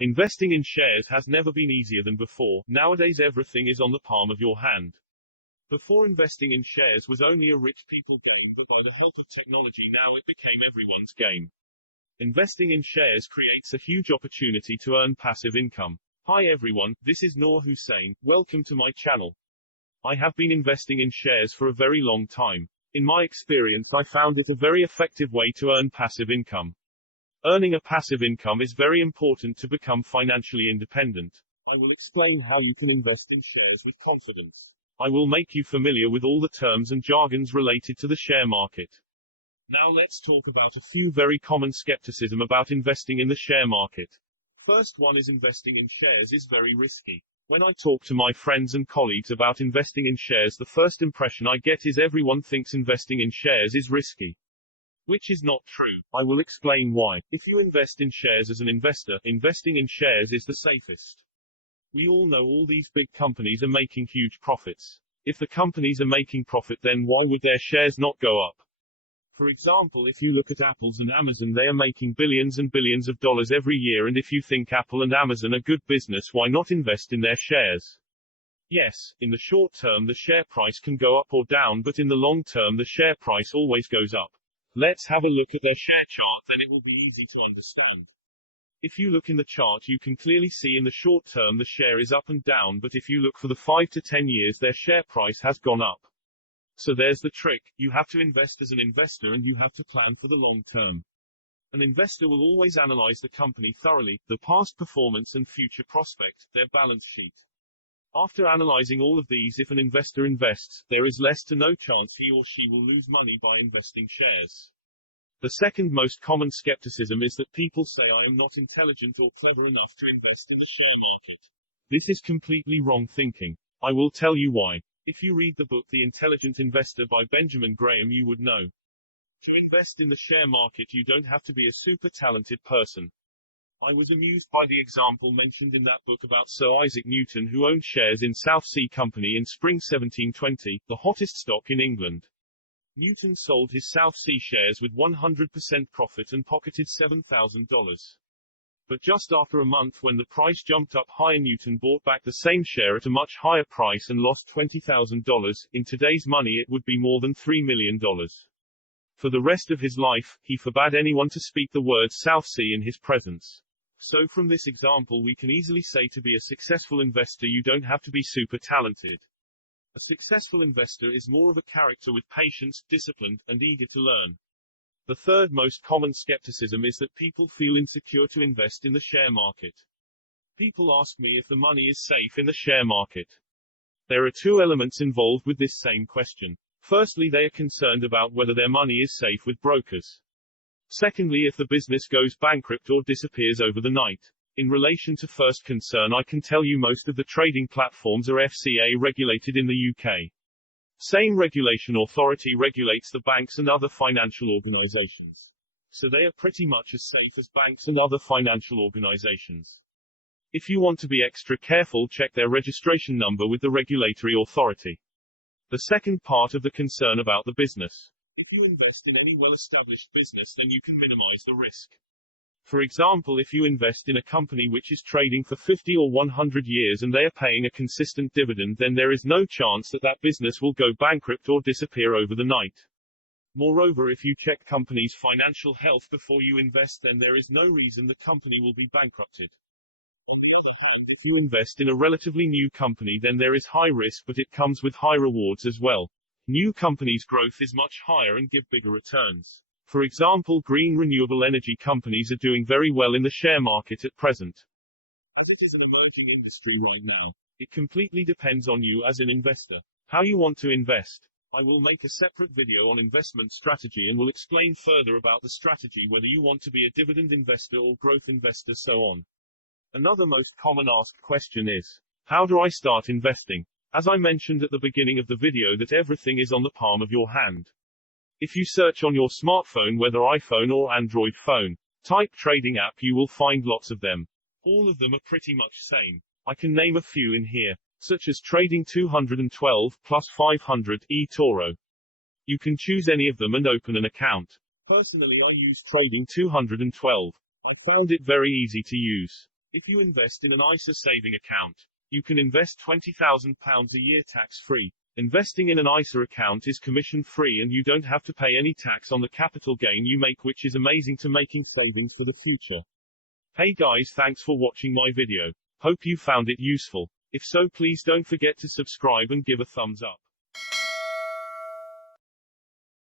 Investing in shares has never been easier than before. Nowadays everything is on the palm of your hand. Before, investing in shares was only a rich people game, but by the help of technology now it became everyone's game. Investing in shares creates a huge opportunity to earn passive income. Hi everyone, this is Noor Hussain. Welcome to my channel. I have been investing in shares for a very long time. In my experience, I found it a very effective way to earn passive income. Earning a passive income is very important to become financially independent. I will explain how you can invest in shares with confidence. I will make you familiar with all the terms and jargons related to the share market. Now let's talk about a few very common skepticism about investing in the share market. First one is investing in shares is very risky. When I talk to my friends and colleagues about investing in shares, the first impression I get is everyone thinks investing in shares is risky. Which is not true. I will explain why. If you invest in shares as an investor, investing in shares is the safest. We all know all these big companies are making huge profits. If the companies are making profit, then why would their shares not go up? For example, if you look at Apple and Amazon, they are making billions and billions of dollars every year, and if you think Apple and Amazon are good business, why not invest in their shares? Yes, in the short term the share price can go up or down, but in the long term the share price always goes up. Let's have a look at their share chart, then it will be easy to understand. If you look in the chart, you can clearly see in the short term the share is up and down, but if you look for the 5 to 10 years, their share price has gone up. So there's the trick. You have to invest as an investor and you have to plan for the long term. An investor will always analyze the company thoroughly, the past performance and future prospect, their balance sheet. After analyzing all of these, if an investor invests, there is less to no chance he or she will lose money by investing shares. The second most common skepticism is that people say I am not intelligent or clever enough to invest in the share market. This is completely wrong thinking. I will tell you why. If you read the book The Intelligent Investor by Benjamin Graham, you would know. To invest in the share market, you don't have to be a super talented person. I was amused by the example mentioned in that book about Sir Isaac Newton, who owned shares in South Sea Company in spring 1720, the hottest stock in England. Newton sold his South Sea shares with 100% profit and pocketed $7,000. But just after a month, when the price jumped up higher, Newton bought back the same share at a much higher price and lost $20,000. In today's money it would be more than $3 million. For the rest of his life, he forbade anyone to speak the word South Sea in his presence. So from this example we can easily say to be a successful investor you don't have to be super talented. A successful investor is more of a character with patience, disciplined, and eager to learn. The third most common skepticism is that people feel insecure to invest in the share market. People ask me if the money is safe in the share market. There are two elements involved with this same question. Firstly, they are concerned about whether their money is safe with brokers. Secondly, if the business goes bankrupt or disappears over the night. In relation to first concern, I can tell you most of the trading platforms are FCA regulated in the UK. Same regulation authority regulates the banks and other financial organizations. So they are pretty much as safe as banks and other financial organizations. If you want to be extra careful, check their registration number with the regulatory authority. The second part of the concern about the business. If you invest in any well-established business, then you can minimize the risk. For example, if you invest in a company which is trading for 50 or 100 years and they are paying a consistent dividend, then there is no chance that that business will go bankrupt or disappear over the night. Moreover, if you check company's financial health before you invest, then there is no reason the company will be bankrupted. On the other hand, if you invest in a relatively new company, then there is high risk, but it comes with high rewards as well. New companies' growth is much higher and give bigger returns. For example, green renewable energy companies are doing very well in the share market at present. As it is an emerging industry right now, it completely depends on you as an investor, how you want to invest. I will make a separate video on investment strategy and will explain further about the strategy, whether you want to be a dividend investor or growth investor, so on. Another most common asked question is, how do I start investing? As I mentioned at the beginning of the video, that everything is on the palm of your hand. If you search on your smartphone, whether iPhone or Android phone, type trading app, you will find lots of them. All of them are pretty much same. I can name a few in here, such as Trading 212, Plus 500, eToro. You can choose any of them and open an account. Personally, I use Trading 212. I found it very easy to use. If you invest in an ISA saving account, you can invest £20,000 a year tax-free. Investing in an ISA account is commission-free and you don't have to pay any tax on the capital gain you make, which is amazing to making savings for the future. Hey guys, thanks for watching my video. Hope you found it useful. If so, please don't forget to subscribe and give a thumbs up.